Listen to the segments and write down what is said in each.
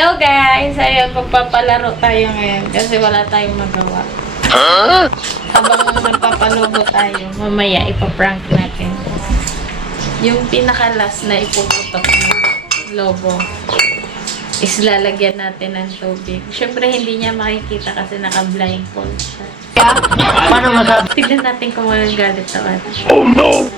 Hello guys! Ayun, magpapalaro tayo ngayon kasi wala tayong magawa. Habang magpapalobo tayo, mamaya ipaprank natin. Yung pinakalas na ipuputok ng lobo is lalagyan natin ng tubig. Siyempre hindi niya makikita kasi naka-blindfold siya. Paano masabi? Tignan natin kung magagalit naman. Oh no!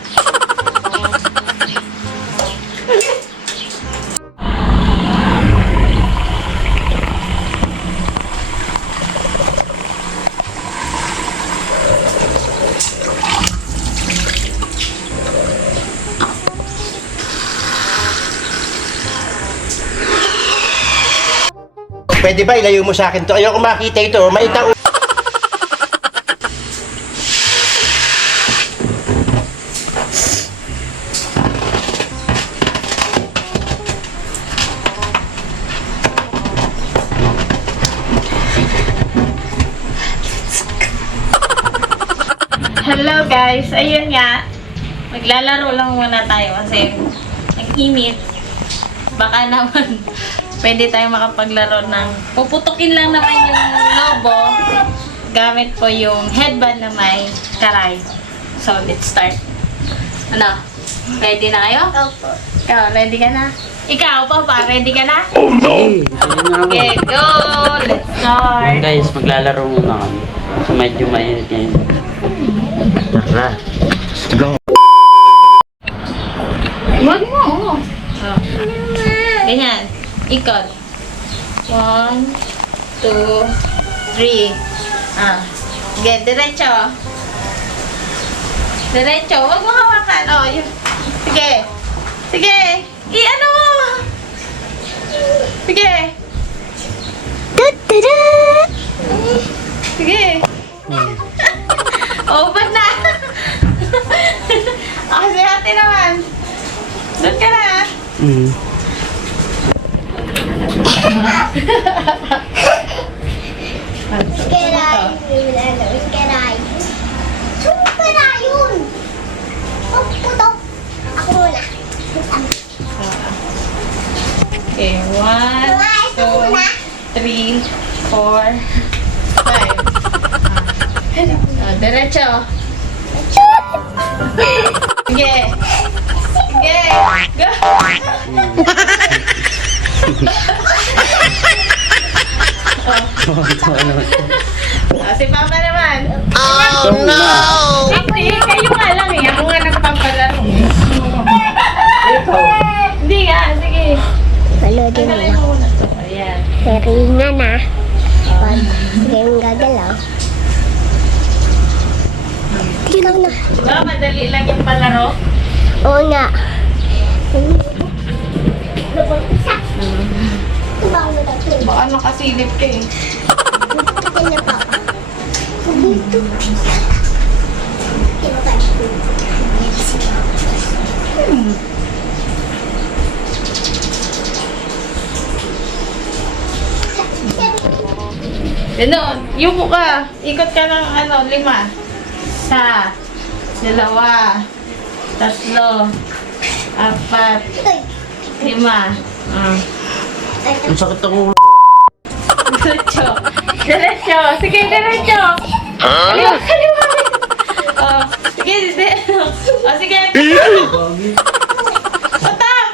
Pwede ba ilayo mo sa akin to? Ayoko makita ito. Maitaw. Hello guys! Ayun nga. Maglalaro lang muna tayo kasi nag-init. Baka naman pwede tayo makapaglaro ng puputukin lang naman yung lobo gamit po yung headband na may karay. So, let's start. Ano? Ready na kayo? Opo. Ikaw, ready ka na? Ikaw, Papa, ready ka na? Oh no! Okay, go! Let's start! Guys, maglalaro muna kami. So, medyo mainit ngayon. Tara. Let's go. Huwag mo! Oh. Ganyan. Ikot. 1, 2, 3. Sige, diretso. Diretso. Huwag mo hawakan. Oh, yun. Sige. Sige. I-ano mo. Sige. Sige. Oh, ba't na? Kasi ate naman. Doon ka na. Keray. Keray. Supera yun. Putok. Ako muna. Okay, 1, 2, 3, 4, 5. Diretso. Sige. Sige. Go. Si Papa naman. Oh no! Hindi, kayo nga lang eh. Ako nga nagpapalaro. Hindi nga, sige. Panoodin mo Tagalin lang. mo muna to. Ayan. Seringan na. Pag yung gagalaw. Ikaw na. Diba, madali lang yung palaro? Oo nga. Baka nakasilip ka eh. Ito na, Papa. Dito. Ano, yuko ka. Ikot ka ng 5. 1, 2, 3, 4, 5. Ang sakit ng ulo. Diretso. Diretso. Sige, diretso. Kaliwa, kaliwa. Oh, sige, diretso. Oh, sige. Patap.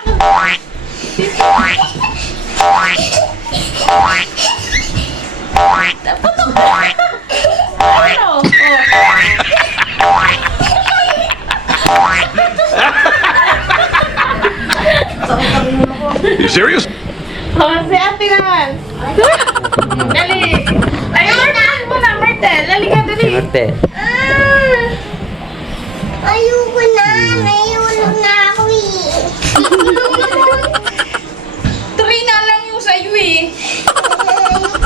Putok. Ano? You serious? Oh, si ate naman. Dali. Ay, Martel muna, Martel. Dali ka, dali. Sinarte. Ayoko na. Naiulog na ako eh. 3 na lang yung sa'yo eh.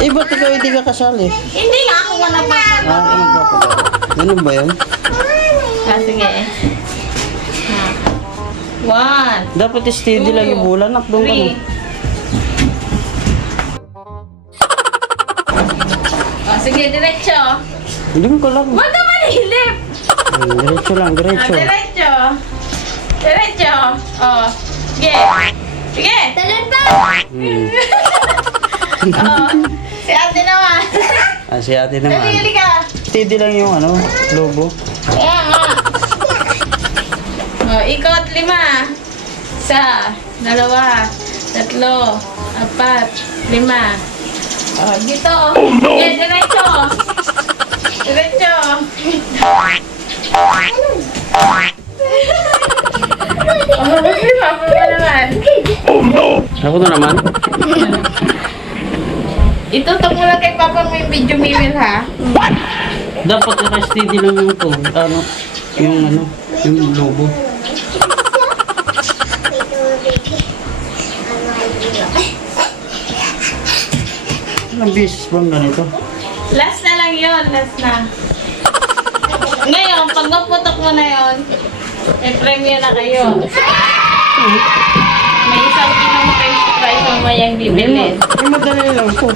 Eh, ba't ikaw hindi ka kasali? Hindi nga ako nga napapalaro. Ano ba pala? Ganun ba yun? Sige. 1, Dapat steady lang yung bola. Nakdong ka 3. mo. Oh, sige, diretso. Hindi ko lang. Huwag ka manilip. Diretso lang, diretso. Diretso. Diretso. Oh. Sige. Sige. Talon pa. Hmm. Oh, si ate naman. Si ate naman. Dalili ka. Steady lang yung ano, lobo. Kaya nga. Oh, ikot 5. 1, 2, 3, 4, 5. Oh, dito. Oh, no. Yeah, diretso. Diretso. Oh, papa mo naman. Ako na naman. Itutok mo lang kay papa mo yung video, Mimil, ha? Dapat naka-steady lang yung to. Ano, yung lobo. Ang bisis bang ganito? Last na lang yun, last na. Ngayon, pag maputok mo na yun, i-premyo na kayo. May 1 kilong french fries mamayang bibilin. Ay, madali lang po.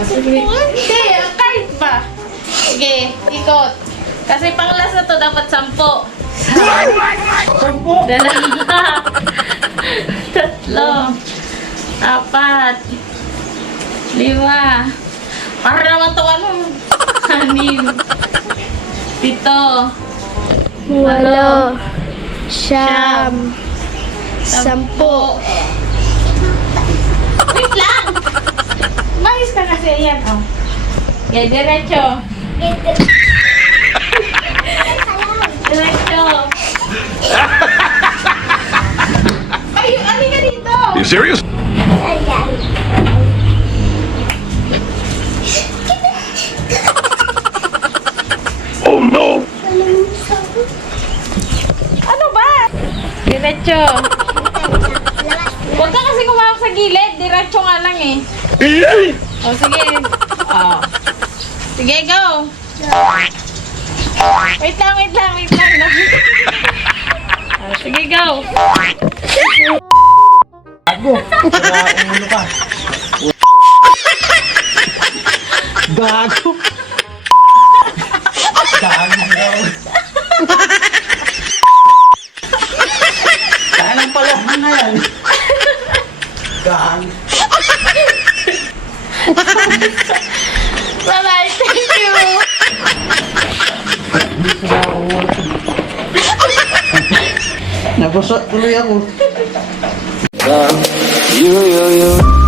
Sige. Hindi, kahit ba? Sige, ikot. Kasi pang last na to, dapat 10. 10? 2, 3, 4, 5, para naman to ano, 6, 7, 8, 9, 10. Wait lang! Mahis ka kasi yan, oh. Okay, diretso. Diretso. Ay, ali ka dito. You serious? Oh no! Ano ba? Diretso. Huwag ka kasi kumawak sa gilid. Diretso nga lang eh. O, sige. O. Sige, go. Wait lang. No? O, sige, go. Gago. Ano ka? Gago. Gago. Kaya pala na yan. Gago. Bye-bye. Thank you. Nabusot tuloy ako. You.